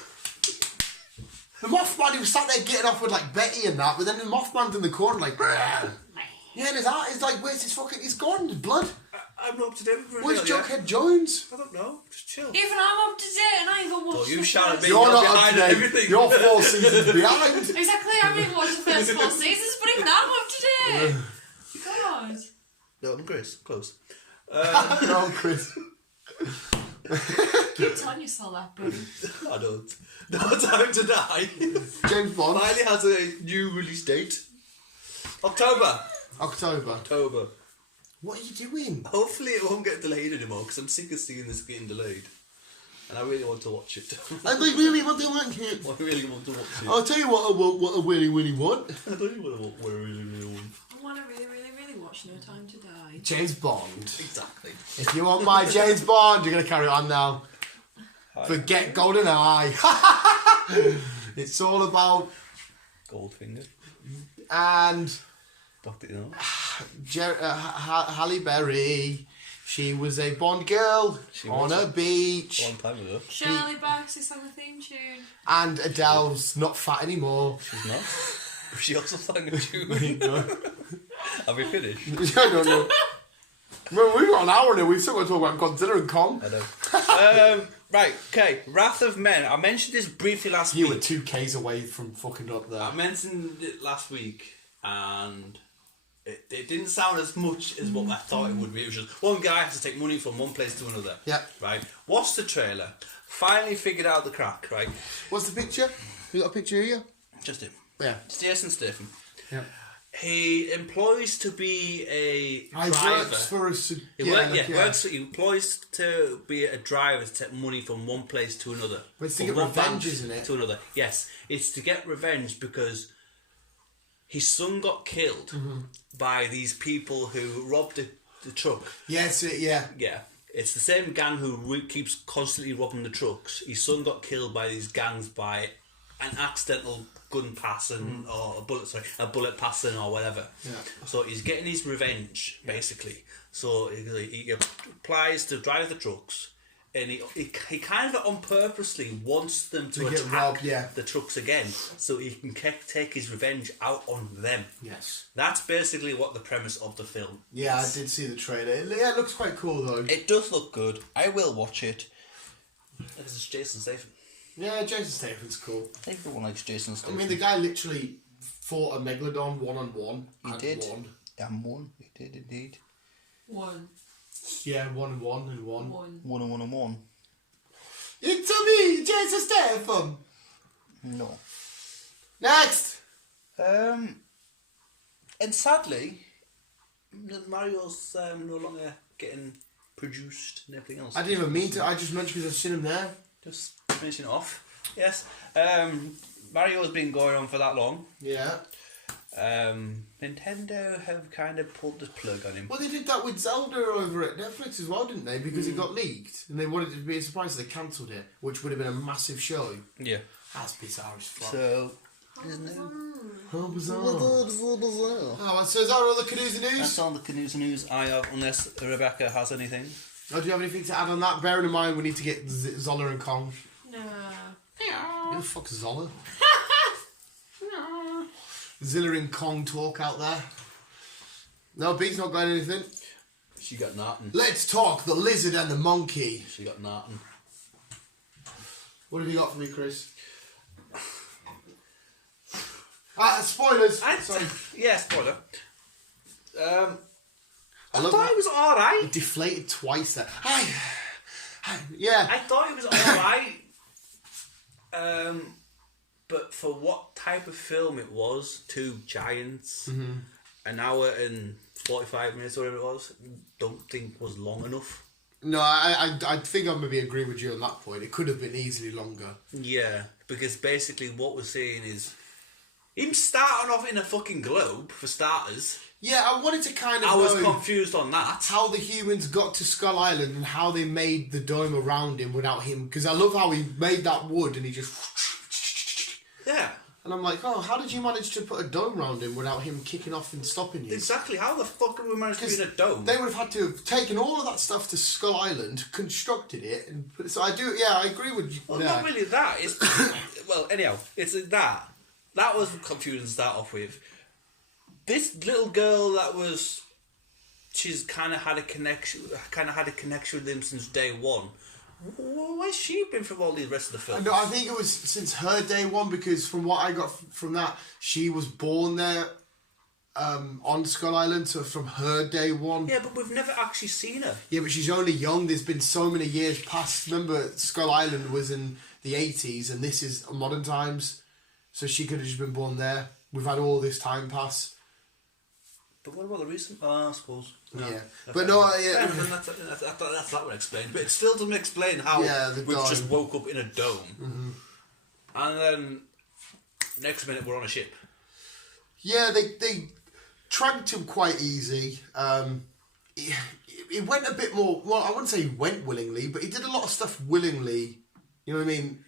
The Mothman, he was sat there getting off with like Betty and that, but then the Mothman's in the corner like, yeah, and his heart is like, where's his fucking, he's gone, his blood. I'm not up to date with Where's Brazil Jughead Jones? I don't know. Just chill. even I'm up to date, and I ain't gonna watch. Well, you the shout at first- me. You're not up behind to date. everything. You're 4 seasons behind. Exactly, I haven't even watched the first 4 seasons, but even I'm up to date. God. No, I'm Chris. Close. No, Chris. Keep telling yourself that, buddy. I don't. No Time to Die. James Bond. Finally has a new release date. October. October. What are you doing? Hopefully it won't get delayed anymore because I'm sick of seeing this getting delayed. And I really want to watch it. I really want to watch it. I really want to watch it. I'll tell you what I really want. I don't even want to what I really want. I want to really watch No Time to Die. James Bond. Exactly. If you want my James Bond, you're going to carry on now. Forget GoldenEye. It's all about... Goldfinger. And... Doctor, you know. Halle Berry. She was a Bond girl on a beach. A long time ago. Shirley Bassey's on the theme tune. And Adele's not fat anymore. She's not. She also sang a tune. Have we finished? I don't know. Well, we've got an hour now. We've still got to talk about Godzilla and Kong. I know. Right, okay. Wrath of Men. I mentioned this briefly last week. You were 2 Ks away from fucking up there. I mentioned it last week, and it didn't sound as much as what I thought it would be. It was just one guy has to take money from one place to another. Yeah. Right. Watched the trailer. Finally figured out the crack. Right. What's the picture? You got a picture here? Just him. Yeah. It's Jason Statham. Yeah. He employs to be a I driver. works for a... He employs to be a driver to take money from one place to another. But it's to From get one revenge, bank isn't it? To another. Yes, it's to get revenge because his son got killed by these people who robbed the truck. Yes, yeah. Yeah, it's the same gang who keeps constantly robbing the trucks. His son got killed by these gangs by an accidental gun passing or a bullet passing or whatever. Yeah. So he's getting his revenge basically. So he applies to drive the trucks, and he kind of on purposely wants them to get attack robbed, yeah. the trucks again, so he can take his revenge out on them. Yes. That's basically what the premise of the film. Yeah, is. I did see the trailer. Yeah, it looks quite cool though. It does look good. I will watch it. This is Jason Statham. Yeah, Jason Statham's cool. I think everyone likes Jason I Statham. mean, the guy literally fought a megalodon one-on-one. He and did. Won. And won. He did indeed. One. Yeah, 1-1 and won. One. It's me, Jason Statham. No. Next. And sadly, Mario's no longer getting produced and everything else. I didn't even mean to. I just mentioned because I've seen him there. Just finishing it off. Yes. Mario's been going on for that long. Yeah. Nintendo have kind of pulled the plug on him. Well, they did that with Zelda over at Netflix as well, didn't they? Because it got leaked and they wanted it to be a surprise, so they cancelled it, which would have been a massive show. Yeah. That's bizarre as fuck. So, How bizarre. Oh, so is that all the Canoes and News? that's all the Canoes and News I have, unless Rebecca has anything. Oh, do you have anything to add on that? Bearing in mind we need to get Zola and Kong. No. Who the fuck's Zola? Zilla and Kong talk out there. No, B's not got anything. She got nothing. Let's talk the lizard and the monkey. She got nothing. What have you got for me, Chris? Spoilers. Sorry. Yeah, spoiler. I love thought that. it was alright. Deflated twice there. Yeah. I thought it was alright. But for what type of film it was, two giants, an hour and 45 minutes or whatever it was, don't think was long enough. No, I think I maybe agree with you on that point. It could have been easily longer. Yeah, because basically what we're saying is him starting off in a fucking globe, for starters. Yeah, I wanted to kind of I was know confused on that. how the humans got to Skull Island and how they made the dome around him without him. Because I love how he made that wood and he just... Yeah. And I'm like, oh, how did you manage to put a dome around him without him kicking off and stopping you? Exactly. How the fuck have we managed to be in a dome? They would have had to have taken all of that stuff to Skull Island, constructed it, and put it... So I do, yeah, I agree with you. Well, not really that. It's well, anyhow, it's that. That was confusing to start off with. This little girl that was, she's kind of had a connection with him since day one. Where's she been from all the rest of the films? No, I think it was since her day one, because from what I got from that, she was born there on Skull Island, so from her day one. Yeah, but we've never actually seen her. Yeah, but she's only young. There's been so many years past. Remember, Skull Island was in the 80s, and this is modern times. So she could have just been born there. We've had all this time pass. But what about the recent? I suppose. No, yeah, but no, yeah. That's that would explain. But it still doesn't explain how we've just woke up in a dome, and then next minute we're on a ship. Yeah, they tracked him quite easy. He went a bit more. Well, I wouldn't say he went willingly, but he did a lot of stuff willingly. You know what I mean?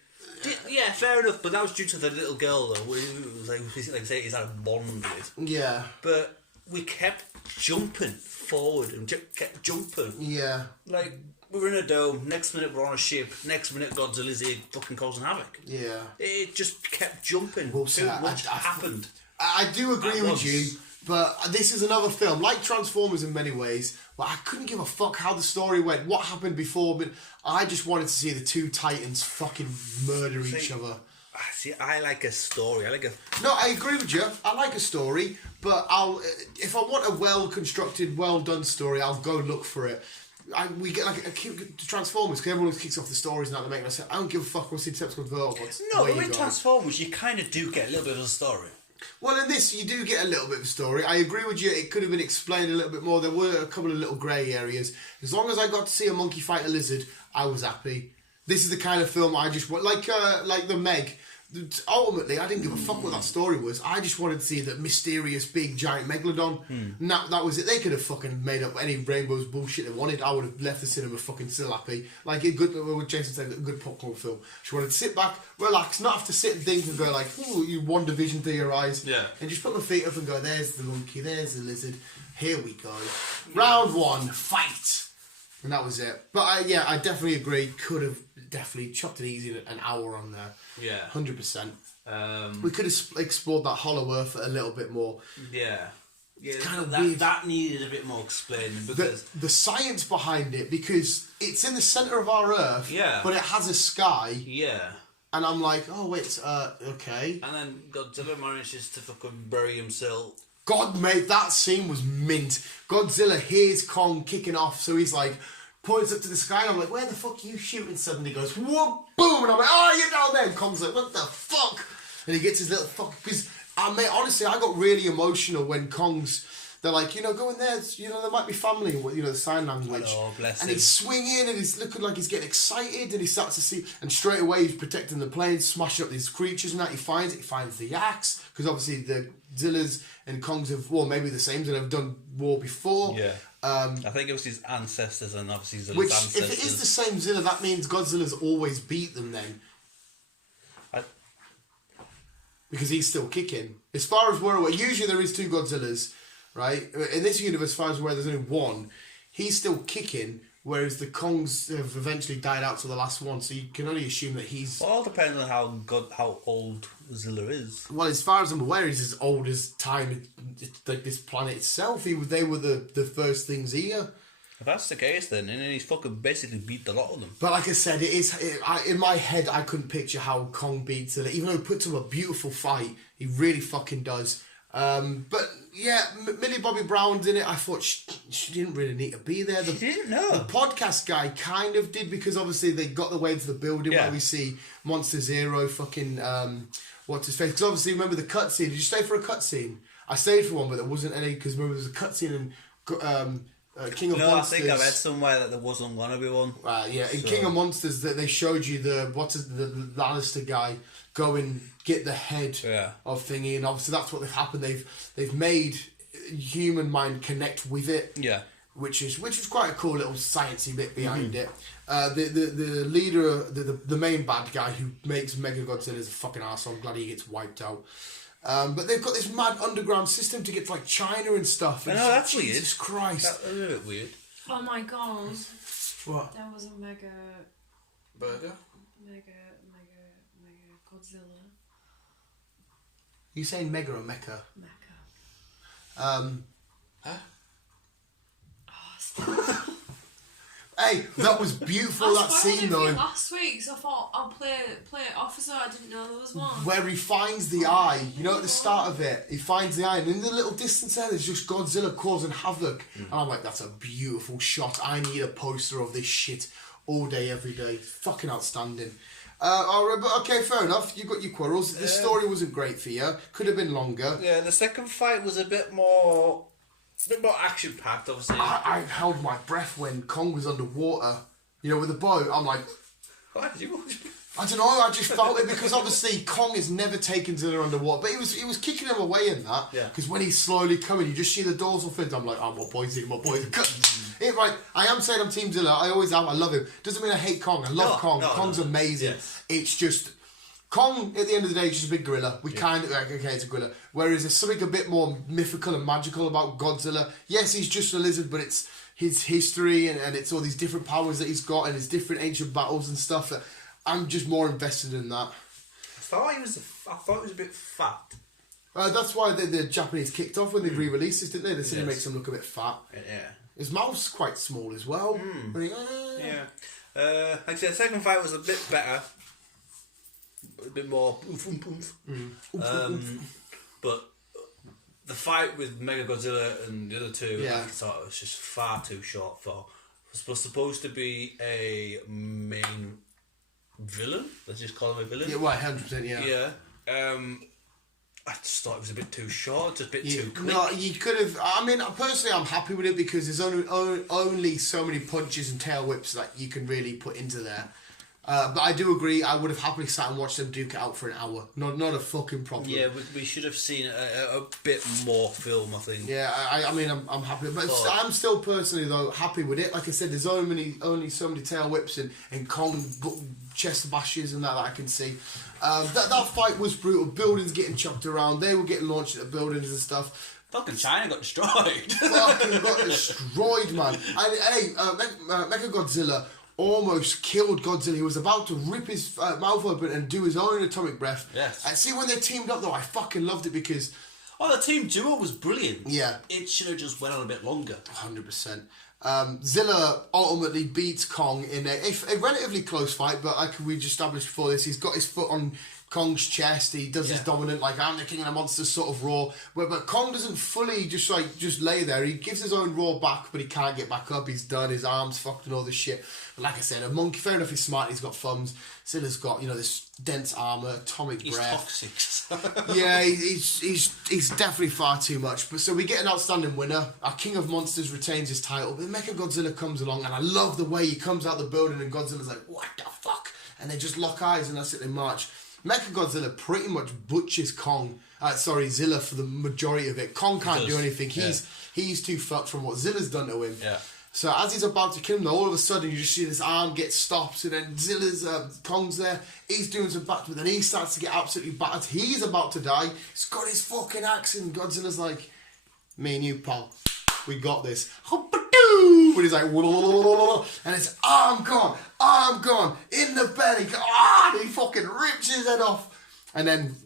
Yeah, fair enough. But that was due to the little girl, though. Who was like say he's had a bond with. Yeah, but we kept jumping forward and kept jumping. Yeah. Like, we were in a dome, next minute we're on a ship, next minute Godzilla's here fucking causing havoc. Yeah. It just kept jumping. Well, Too much happened. I do agree with you, but this is another film, like Transformers in many ways, but I couldn't give a fuck how the story went, what happened before, but I just wanted to see the two titans fucking murder each other. See, I like a story. No, I agree with you. I like a story, but if I want a well-constructed, well-done story, I'll go look for it. We get like a Transformers, because everyone kicks off the stories now to make myself. I don't give a fuck what's the Decepticons Autobots. No, but in Transformers, you kind of do get a little bit of a story. Well, in this, you do get a little bit of a story. I agree with you. It could have been explained a little bit more. There were a couple of little grey areas. As long as I got to see a monkey fight a lizard, I was happy. This is the kind of film I just want, like the Meg. Ultimately, I didn't give a fuck what that story was. I just wanted to see that mysterious big giant megalodon. And that was it. They could have fucking made up any rainbows bullshit they wanted. I would have left the cinema fucking still happy. Like a good, what Jason said, a good popcorn film. She wanted to sit back, relax, not have to sit and think and go like, ooh, you one division through your eyes. Yeah. And just put my feet up and go, there's the monkey, there's the lizard. Here we go. Round one, fight. And that was it. But I definitely agree. Could have definitely chopped it easy an hour on there. Yeah. 100%. We could have explored that Hollow Earth a little bit more. Yeah. Yeah, it's kind of weird. weird. That needed a bit more explaining because the science behind it, because it's in the centre of our Earth, but it has a sky. Yeah. And I'm like, oh wait, okay. And then Godzilla manages to fucking bury himself. God, mate, that scene was mint. Godzilla hears Kong kicking off, so he's like, points up to the sky, and I'm like, where the fuck are you shooting? Suddenly goes, whoa, boom, and I'm like, oh, you're down there. And Kong's like, what the fuck? And he gets his little fuck, because, mate, honestly, I got really emotional when they're like, go in there, there might be family, the sign language. Oh, bless him. And he's swinging, and he's looking like he's getting excited, and he starts to see, and straight away he's protecting the plane, smashing up these creatures and that. He finds the axe, because obviously the Zillas and Kongs maybe the same, that have done war before. Yeah. I think it was his ancestors and obviously Zilla's ancestors. If it is the same Zilla, that means Godzilla's always beat them then. Because he's still kicking. As far as we're aware, usually there is two Godzillas, right? In this universe, as far as we're aware, there's only one. He's still kicking, whereas the Kongs have eventually died out to the last one, so you can only assume that he's... Well, it all depends on how old Zilla is. Well, as far as I'm aware, he's as old as time, like this planet itself. They were the first things here. If that's the case, then he's fucking basically beat a lot of them. But like I said, in my head, I couldn't picture how Kong beats it. Even though he puts him a beautiful fight, he really fucking does. But yeah, Millie Bobby Brown's in it. I thought she didn't really need to be there. She didn't know. The podcast guy kind of did, because obviously they got the way to the building where we see Monster Zero fucking what's his face. Because obviously remember the cutscene. Did you stay for a cutscene? I stayed for one, but there wasn't any, because remember there was a cutscene in King of Monsters. I think I read somewhere that there wasn't going to be one. Yeah, in King of Monsters, that they showed you the Lannister guy go and get the head of thingy, and obviously that's what they've happened. They've made human mind connect with it. Yeah. Which is quite a cool little sciencey bit behind it. The leader, the main bad guy who makes Mechagodzilla is a fucking arsehole. I'm glad he gets wiped out. But they've got this mad underground system to get to like China and stuff. I know, that's Jesus weird. Jesus Christ. That's a little bit weird. Oh my god. What? There was a mega Burger? Mega Godzilla. You saying Mega or Mecha? Mecha. Huh? Oh, Hey, that was beautiful, that scene though. Last week, so I thought I'll play it off as though I didn't know there was one. Where he finds the eye, you know, at the start of it, he finds the eye, and in the little distance there, there's just Godzilla causing havoc. And I'm like, that's a beautiful shot. I need a poster of this shit all day, every day. Fucking outstanding. But okay, fair enough. You got your quarrels. The story wasn't great for you. Could have been longer. Yeah, the second fight was a bit more action packed, obviously. I held my breath when Kong was underwater. You know, with the boat. I'm like, why did you? I don't know. I just felt it because obviously Kong has never taken Zilla underwater, but he was kicking him away in that. Yeah. Because when he's slowly coming, you just see the dorsal fins. I'm like, oh, my boy's in, my boy's in. Right, I am saying I'm Team Zilla. I always am. I love him. Doesn't mean I hate Kong. I love Kong. Kong's amazing. Yes. It's just Kong. At the end of the day, is just a big gorilla. We kind of like, okay, it's a gorilla. Whereas there's something a bit more mythical and magical about Godzilla. Yes, he's just a lizard, but it's his history and it's all these different powers that he's got and his different ancient battles and stuff. I'm just more invested in that. I thought he was a bit fat. That's why the Japanese kicked off when they re-released this, didn't they? They said it makes him look a bit fat. Yeah. His mouth's quite small as well. Yeah. Like I said, the second fight was a bit better. A bit more oomph, oomph, oomph. But the fight with Mechagodzilla and the other two, I thought it was just far too short for. It was supposed to be a main villain. Let's just call him a villain. Yeah, right, 100%. Yeah. Yeah. I just thought it was a bit too short, just a bit too quick. No, you could have. I mean, personally, I'm happy with it because there's only so many punches and tail whips that you can really put into there. But I do agree. I would have happily sat and watched them duke it out for an hour. Not a fucking problem. Yeah, we should have seen a bit more film, I think. Yeah, I mean, I'm happy, but I'm still personally though happy with it. Like I said, there's only so many tail whips and Kong chest bashes and that I can see. That fight was brutal. Buildings getting chucked around. They were getting launched at the buildings and stuff. Fucking China got destroyed. Fucking got destroyed, man. And hey, Mechagodzilla almost killed Godzilla. He was about to rip his mouth open and do his own atomic breath. Yes. And see, when they teamed up though, I fucking loved it because... Oh, the team duo was brilliant. Yeah. It should have just went on a bit longer. 100%. Zilla ultimately beats Kong in a relatively close fight, but like we just established before this, he's got his foot on Kong's chest. He does his dominant, like, I'm the king of the monsters sort of roar. But Kong doesn't fully just lay there. He gives his own roar back, but he can't get back up. He's done. His arms fucked and all this shit. But like I said, a monkey, fair enough, he's smart. He's got thumbs. Zilla's got, this dense armour, atomic breath. He's toxic. Yeah, he's definitely far too much. But so we get an outstanding winner. Our King of Monsters retains his title. But Mechagodzilla comes along, and I love the way he comes out the building, and Godzilla's like, what the fuck? And they just lock eyes, and that's it, they march. Mechagodzilla pretty much butchers Zilla for the majority of it. Kong can't do anything. He's too fucked from what Zilla's done to him. Yeah. So as he's about to kill him, though, all of a sudden you just see this arm get stopped, and then Kong's there. He's doing some back, but then he starts to get absolutely battered. He's about to die. He's got his fucking axe, and Godzilla's like, me and you, pal. we got this. And he's like, and it's arm gone, in the belly, and he fucking rips his head off. And then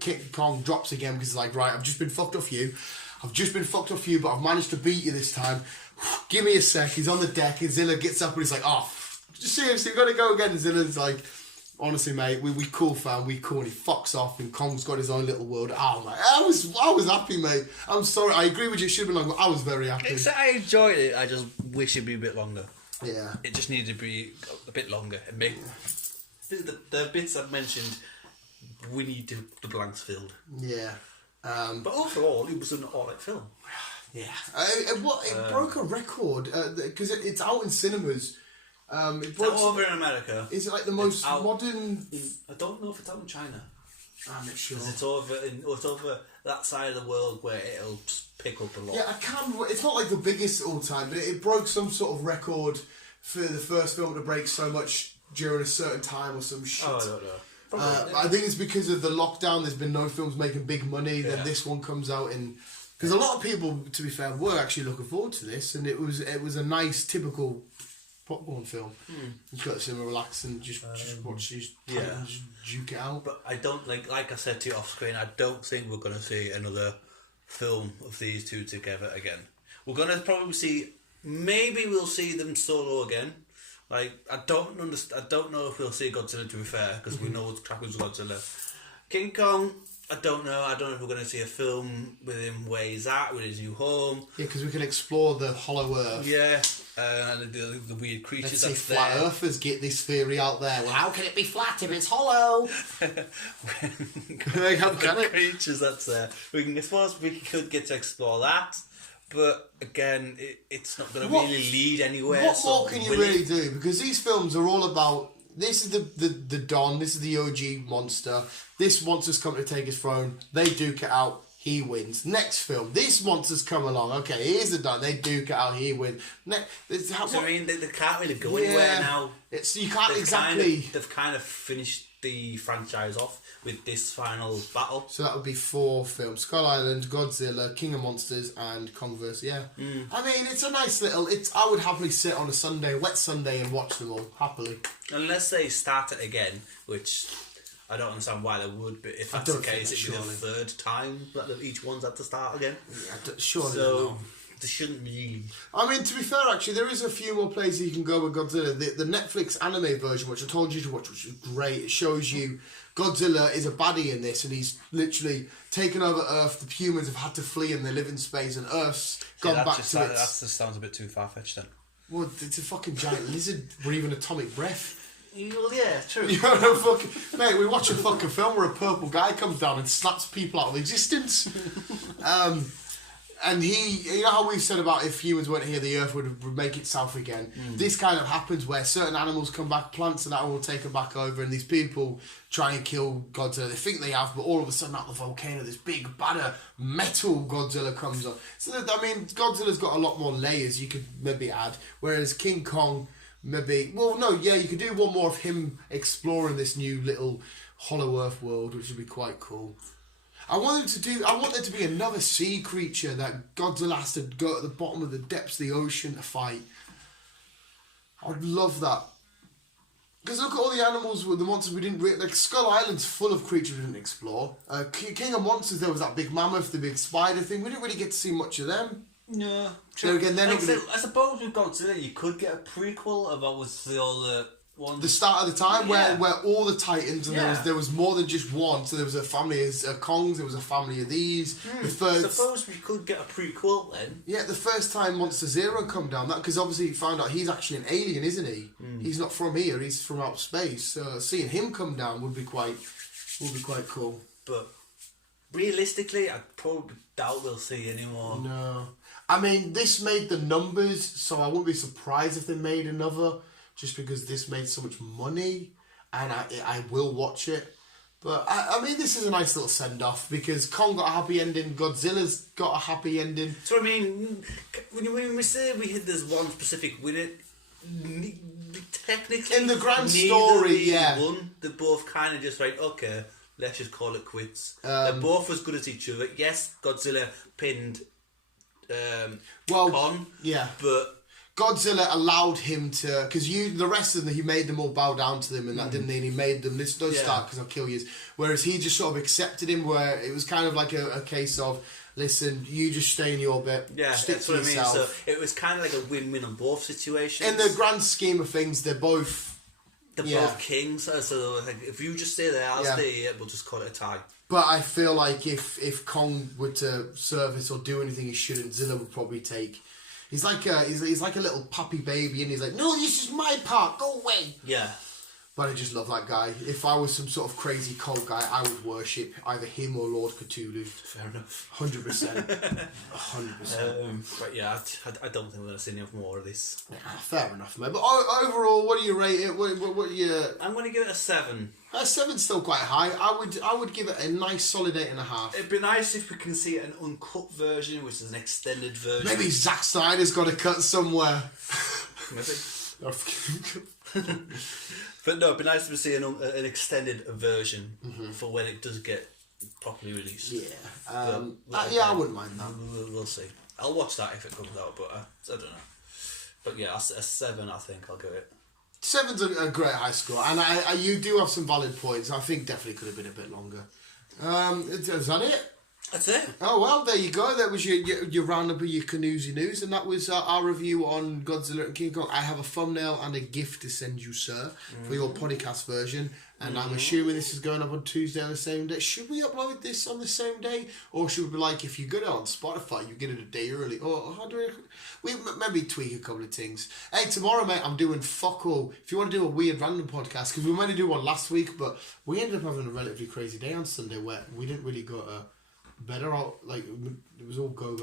King Kong drops again because he's like, right, I've just been fucked off you, but I've managed to beat you this time. Give me a sec. He's on the deck, and Zilla gets up and he's like, oh, seriously, we've got to go again. And Zilla's like, honestly, mate, we cool, fam, we cool. And he fucks off, and Kong's got his own little world. Oh, man, I was happy, mate. I'm sorry, I agree with you, it should have been longer, but I was very happy. I enjoyed it, I just wish it'd be a bit longer. Yeah. It just needed to be a bit longer. And make the bits I've mentioned, we need the blanks filled. Yeah. But overall, it was an alright film. Yeah. It broke a record, because it's out in cinemas. It's out over in America. Is it like the most modern... I don't know if it's out in China. I'm not sure. It's over that side of the world where it'll pick up a lot. Yeah, I can't remember. It's not like the biggest all time, but it broke some sort of record for the first film to break so much during a certain time or some shit. Oh, I don't know. I think it's because of the lockdown. There's been no films making big money. Then this one comes out in... Because a lot of people, to be fair, were actually looking forward to this, and it was a nice, typical popcorn film. You've got to sit and relax and just watch these and just juke it out. But I don't like I said to you off screen, I don't think we're going to see another film of these two together again. We're going to probably see, maybe we'll see them solo again. Like, I don't know if we'll see Godzilla, to be fair, because we know what's happening with Godzilla. King Kong, I don't know if we're going to see a film with him where he's at, with his new home. Yeah, because we can explore the hollow earth. Yeah, and the weird creatures Let's say flat earthers get this theory out there. Well, how can it be flat if it's hollow? Creatures that's there. I suppose we could get to explore that. But again, it's not going to really lead anywhere. What more can you really do? Because these films are all about... This is the Don, this is the OG monster. This monster's come to take his throne. They duke it out, he wins. Next film, this monster's come along. Okay, here's the Don, they duke it out, he wins. They can't really go anywhere now. You can't exactly... They've kind of finished the franchise off with this final battle. So that would be 4 films: Skull Island, Godzilla, King of Monsters, and Kongverse. Yeah, I mean, it's a nice little. I would happily sit on a wet Sunday, and watch them all happily. Unless they start it again, which I don't understand why they would. But if that's the case, it'd be the 3rd time that each one's had to start again. Yeah, surely. So they shouldn't be. I mean, to be fair, actually, there is a few more places you can go with Godzilla. The Netflix anime version, which I told you to watch, which is great. It shows you Godzilla is a baddie in this, and he's literally taken over Earth. The humans have had to flee, and they live in space, and Earth's gone back to its... That just sounds a bit too far-fetched then. Well, it's a fucking giant lizard breathing atomic breath. Well, yeah, true. You know, mate, we watch a fucking film where a purple guy comes down and slaps people out of existence. And you know how we've said about if humans weren't here, the Earth would make itself again. This kind of happens where certain animals come back, plants and that will take them back over, and these people try and kill Godzilla. They think they have, but all of a sudden out the volcano, this big, badder metal Godzilla comes up. So, I mean, Godzilla's got a lot more layers you could maybe add, whereas King Kong, maybe... Well, no, yeah, you could do one more of him exploring this new little Hollow Earth world, which would be quite cool. I want there to be another sea creature that Godzilla has to go at the bottom of the depths of the ocean to fight. I'd love that. Because look at all the animals, the monsters we didn't... Like, Skull Island's full of creatures we didn't explore. King of Monsters, there was that big mammoth, the big spider thing. We didn't really get to see much of them. No. There again, I suppose with Godzilla, you could get a prequel of obviously all the... The start of the time where all the Titans and there was more than just one, so there was a family of Kongs, there was a family of these. Suppose we could get a prequel then. Yeah, the first time Monster Zero come down, that because obviously you found out he's actually an alien, isn't he? He's not from here, he's from outer space. So seeing him come down would be quite cool. But realistically, I probably doubt we'll see anymore. No, I mean this made the numbers, so I wouldn't be surprised if they made another. Just because this made so much money, and I will watch it. But, I mean, this is a nice little send-off, because Kong got a happy ending, Godzilla's got a happy ending. So, I mean, when we say there's one specific winner, technically... In the grand story, won. They're both kind of just like, okay, let's just call it quits. They're both as good as each other. Yes, Godzilla pinned Well, Kong. yeah. But Godzilla allowed him to, because the rest of them, he made them all bow down to them and that, didn't he? And he made them, this don't start because I'll kill you. Whereas he just sort of accepted him, where it was kind of like a case of, listen, you just stay in your bit, stick that's to what yourself. I mean. So it was kind of like a win-win on both situations. In the grand scheme of things, they're both kings. So like, if you just stay there, I'll stay here. We'll just call it a tie. But I feel like if Kong were to service or do anything he shouldn't, Zilla would probably take. He's like a little puppy baby, and he's like, no, this is my part, go away. Yeah. But I just love that guy. If I was some sort of crazy cult guy, I would worship either him or Lord Cthulhu. Fair enough. 100%. 100%. But yeah, I don't think we're going to see any more of this. Yeah, fair enough, mate. But overall, what do you rate it? What do you... I'm going to give it a 7. A 7's still quite high. I would give it a nice solid 8.5. It'd be nice if we can see an uncut version, which is an extended version. Maybe Zack Snyder's got a cut somewhere. Maybe. But no, it'd be nice to see an extended version for when it does get properly released. Yeah. I wouldn't mind that. We'll see. I'll watch that if it comes out, but I don't know. But yeah, a 7, I think I'll give it. 7's a great high score, and you do have some valid points. I think definitely could have been a bit longer. Is that it? That's it. Oh well, there you go. That was your roundup of your Kanoozy news, and that was our review on Godzilla and King Kong. I have a thumbnail and a gift to send you, sir, for your podcast version. And I'm assuming this is going up on Tuesday on the same day. Should we upload this on the same day, or should we be like, if you get it on Spotify, you get it a day early? Or how do we maybe tweak a couple of things? Hey, tomorrow, mate, I'm doing fuck all. If you want to do a weird random podcast, because we were meant to do one last week, but we ended up having a relatively crazy day on Sunday where we didn't really go to better out, like it was all go.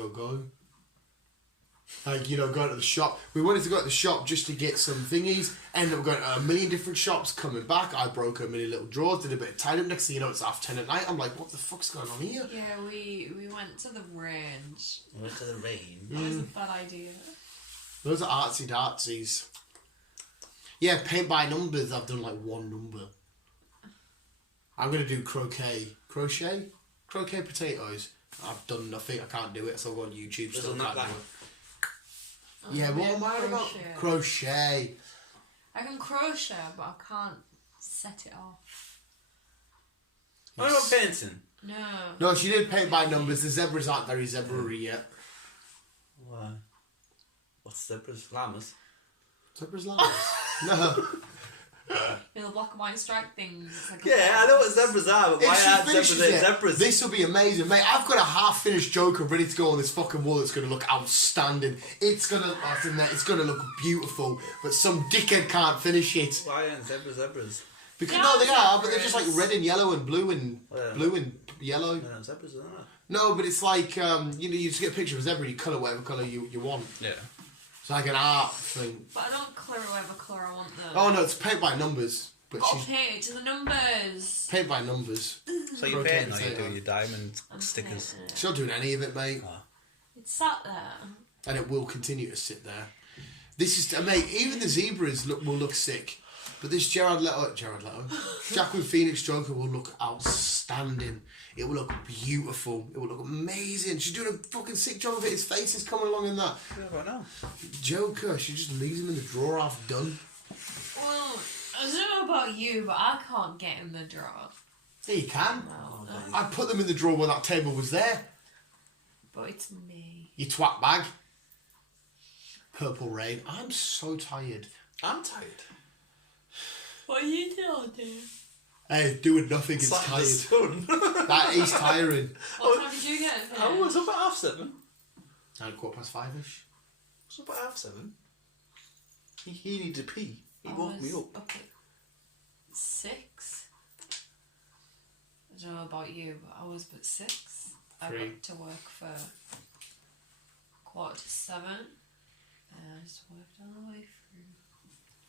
Like, going to the shop. We wanted to go to the shop just to get some thingies. Ended up going to a million different shops. Coming back, I broke a million little drawers. Did a bit of tidy up. Next thing you know, it's 10:30 at night. I'm like, what the fuck's going on here? Yeah, we went to the range. We went to the range. That was a bad idea. Those are artsy dartsies. Yeah, paint by numbers. I've done like one number. I'm gonna do crochet potatoes. I've done nothing. I can't do it, so I'll go on YouTube. Still can't do it. Yeah, what am I about? Crochet. I can crochet, but I can't set it off. What about painting? No, she did paint by numbers. The zebras aren't very zebra-y yet. Why? What's zebras? Llamas? Zebras llamas? No. The black and white stripe things. Like I know what zebras are, but why aren't zebras? This will be amazing, mate. I've got a half-finished Joker ready to go on this fucking wall. That's going to look outstanding. It's going to look beautiful, but some dickhead can't finish it. Why aren't zebras? Because no, they are, but they're just like red and yellow and blue and yellow. They're not zebras, are they? No, but it's like you just get a picture of a zebra and you colour whatever colour you want. Yeah. It's like an art thing. But I don't colour whatever colour I want though. Oh no, it's paint by numbers. But paint to the numbers. Paint by numbers. So you paint or you do your diamond stickers? She's not doing any of it, mate. It's sat there. And it will continue to sit there. This is, mate, even the zebras will look sick. But this Jared Leto, Joaquin Phoenix Joker will look outstanding. It will look beautiful. It will look amazing. She's doing a fucking sick job of it. His face is coming along in that. Yeah, I know. Joker, she just leaves him in the drawer half done. Well, I don't know about you, but I can't get in the drawer. Yeah, you can. No. I put them in the drawer when that table was there. But it's me. You twat bag. Purple Rain. I'm so tired. I'm tired. What are you doing? Hey, doing nothing is tired. That is tiring. What time did you get in? I was up at 7:30. 5:15ish. I was up at 7:30. He needed to pee. He woke me up. Okay. 6. I don't know about you, but I was at 6. I went to work for 6:45. And I just worked all the way through.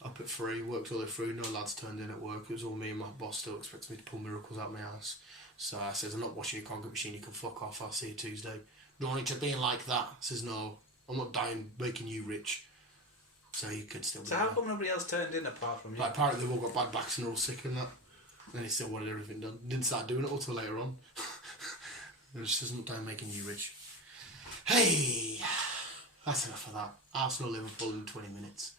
Up at 3, worked all the way through, no lads turned in at work. It was all me and my boss still expects me to pull miracles out my ass. So I says, I'm not washing your concrete machine, you can fuck off, I'll see you Tuesday. Don't need to be like that. I says, no, I'm not dying making you rich. So you could still be So how come nobody else turned in apart from you? Like, apparently they've all got bad backs and they're all sick and that. And he still wanted everything done. Didn't start doing it until later on. It just says, I'm not dying making you rich. Hey, that's enough of that. Arsenal Liverpool in 20 minutes.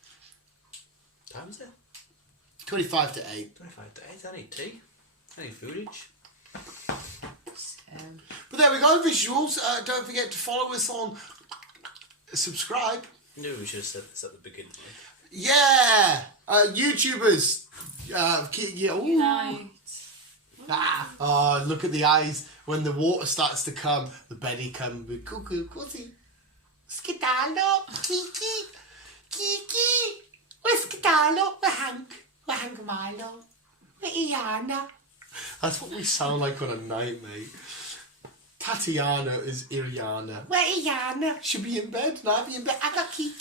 Time is it? 25 to 8. 25 to 8. I need tea. I need foodage. But there we go, visuals. Don't forget to follow us on subscribe. No, we should have said this at the beginning. Yeah, YouTubers. Ooh. Night. Oh, look at the eyes when the water starts to come. The Betty come with cuckoo, cosy. Skitalo, Kiki, Kiki. Where's Skitalo? Where's Hank Milo? Where's Iana? That's what we sound like on a night, mate. Tatiana is Iriana. Where Iana? She'll be in bed. No, I'll be in bed. I got Kiki.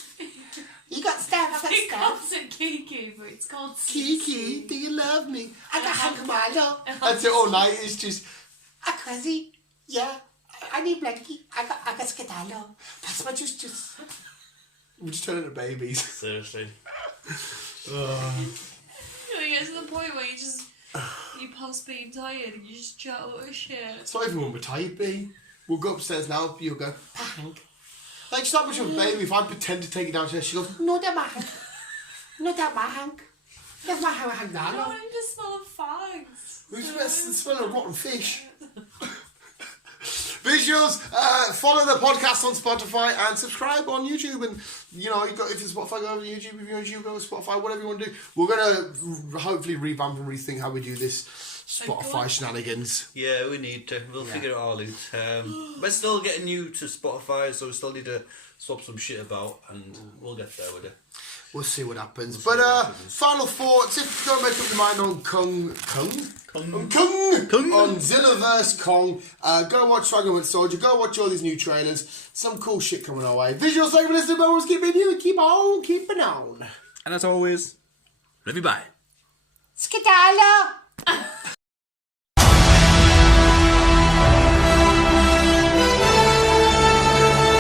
You got Steph. I He got calls Steph. it Kiki, but it's called Kiki, do you love me? I got Hank Milo. That's it all night. It's just, Quasi. Yeah. I need blankie. I got Skitalo. That's what just. We're just turning into babies. Seriously. You get to the point where you past being tired and you just chat a lot of shit. It's not even when we're tired, B. We'll go upstairs now. You'll go, Hank. Like, she's not much of a baby. If I pretend to take it downstairs, she goes, no, that's my Hank. No, that's my Hank. That's my Hank. I don't want him to smell of fags. Who's the best at smelling rotten fish? Visuals, follow the podcast on Spotify and subscribe on YouTube. And you know, you got if it's Spotify, go over to YouTube. If you're on YouTube, go to Spotify. Whatever you want to do. We're gonna hopefully revamp and rethink how we do this Spotify shenanigans. Yeah, we need to. We'll figure it all out. We're still getting new to Spotify, so we still need to swap some shit about, and we'll get there with it. We'll see what happens. Final thoughts. If you don't make up your mind on on Zillaverse Kong, go watch Dragon Winter Soldier. Go watch all these new trailers. Some cool shit coming our way. Visuals, thank you for listening. But always keep it you and keep on keeping on. And as always, love you, bye. Skidala.